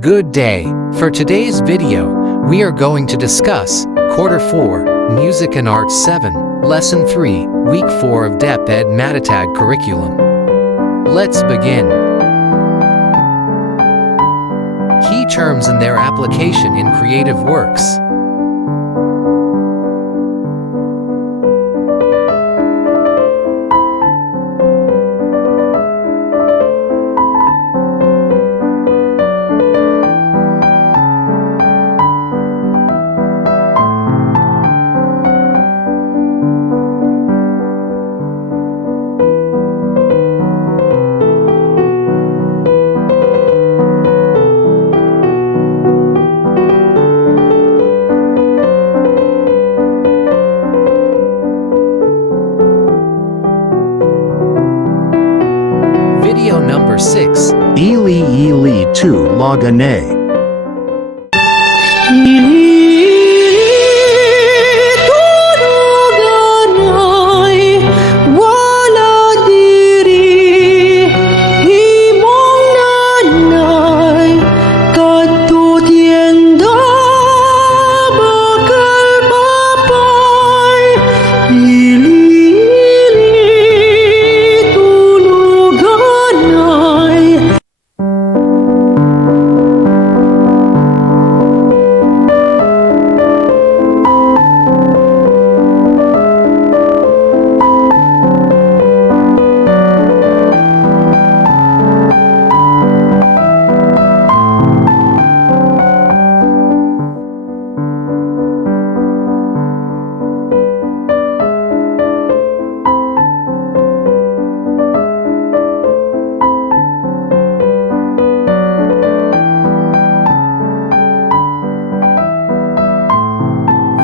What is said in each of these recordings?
Good day. For today's video, we are going to discuss Quarter 4, Music and Arts 7, Lesson 3, Week 4 of Deped Matatag curriculum. Let's begin. Key terms and their application in creative works. Video number 6. Ili ili tu lagane.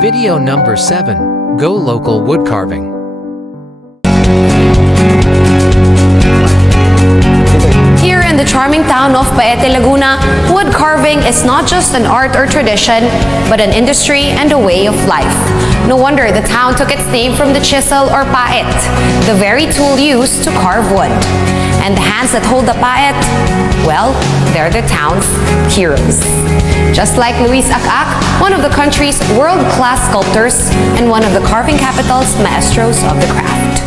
Video number 7. Go Local Wood Carving. Here in the charming town of Paete, Laguna, wood carving is not just an art or tradition, but an industry and a way of life. No wonder the town took its name from the chisel or paet, the very tool used to carve wood. And the hands that hold the paet, well, they're the town's heroes. Just like Luis Akak, one of the country's world-class sculptors and one of the carving capital's maestros of the craft.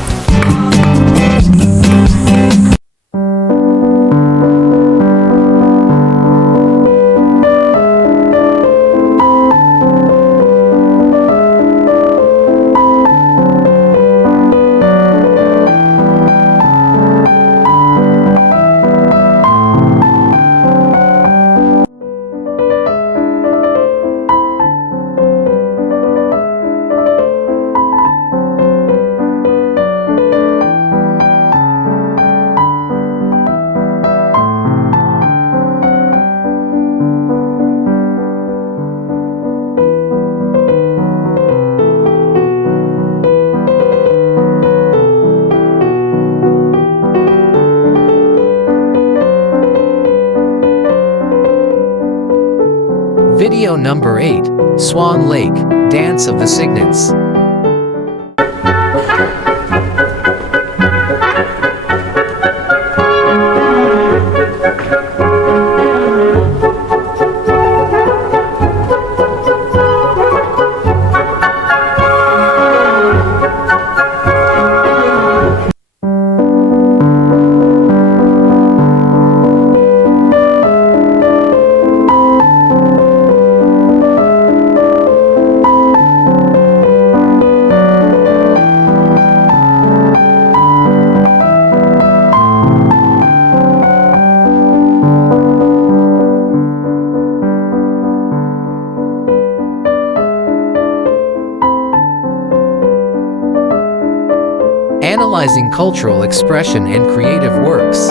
Video number 8. Swan Lake, Dance of the Cygnets. Analyzing cultural expression and creative works.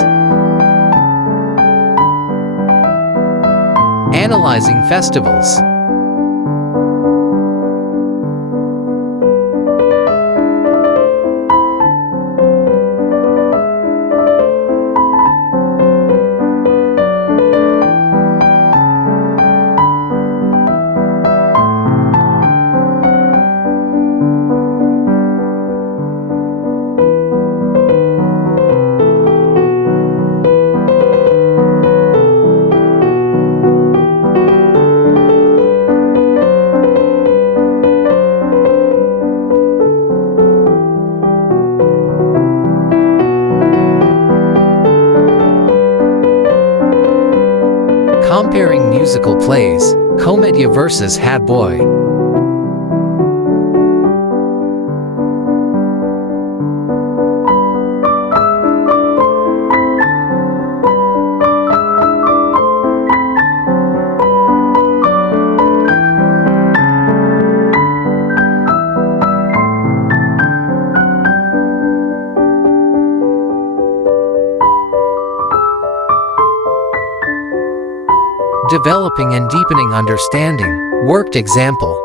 Analyzing festivals. Comparing musical plays, Komedya versus Hadboy. Developing and deepening understanding. Worked example.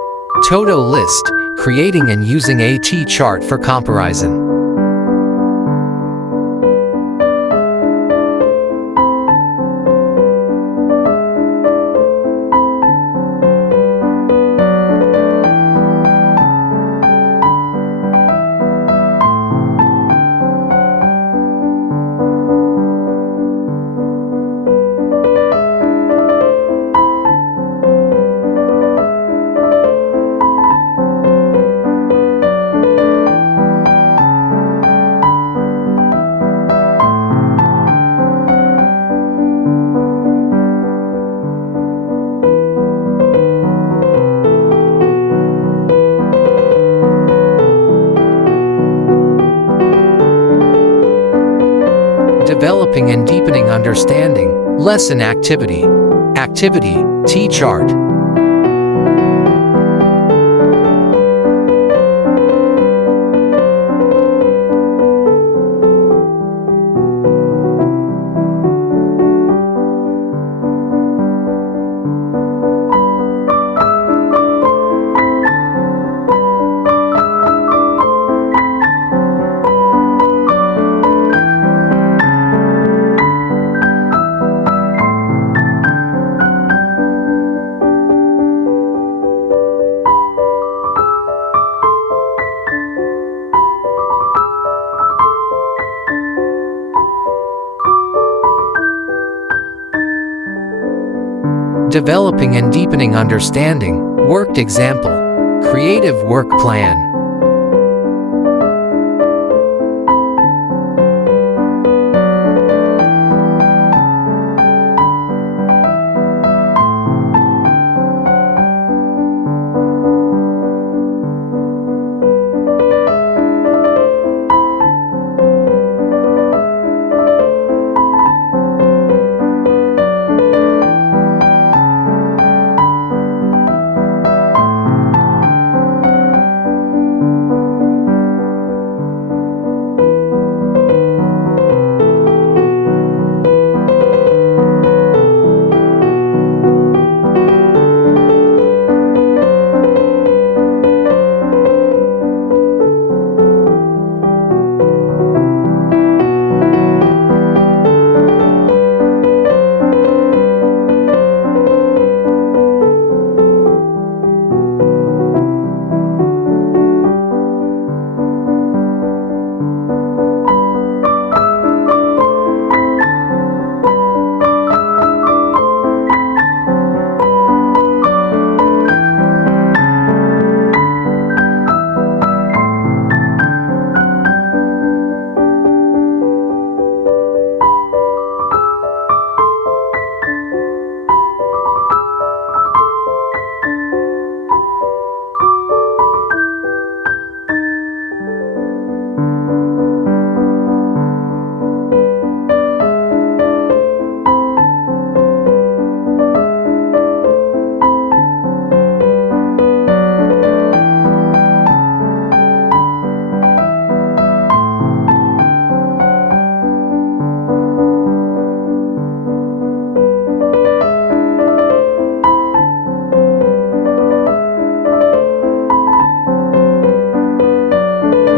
Toto list, creating and using a T-chart for comparison. Developing and deepening understanding. Lesson activity. Activity, T-chart. Developing and deepening understanding. Worked example. Creative work plan.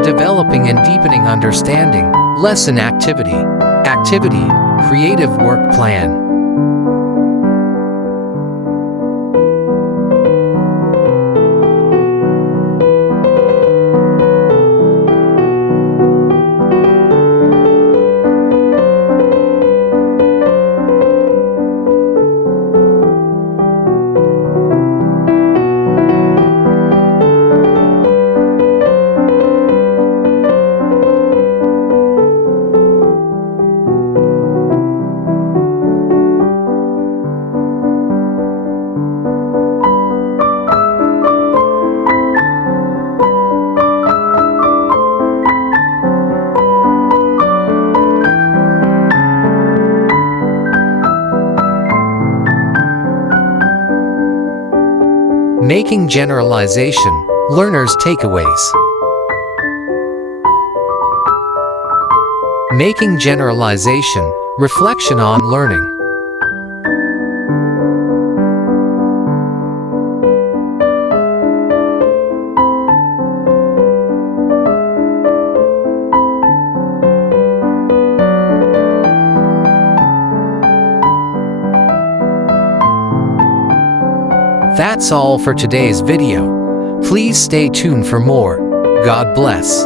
Developing and deepening understanding. Lesson activity. Activity, creative work plan. Making generalization, learner's takeaways. Making generalization, reflection on learning. That's all for today's video. Please stay tuned for more. God bless.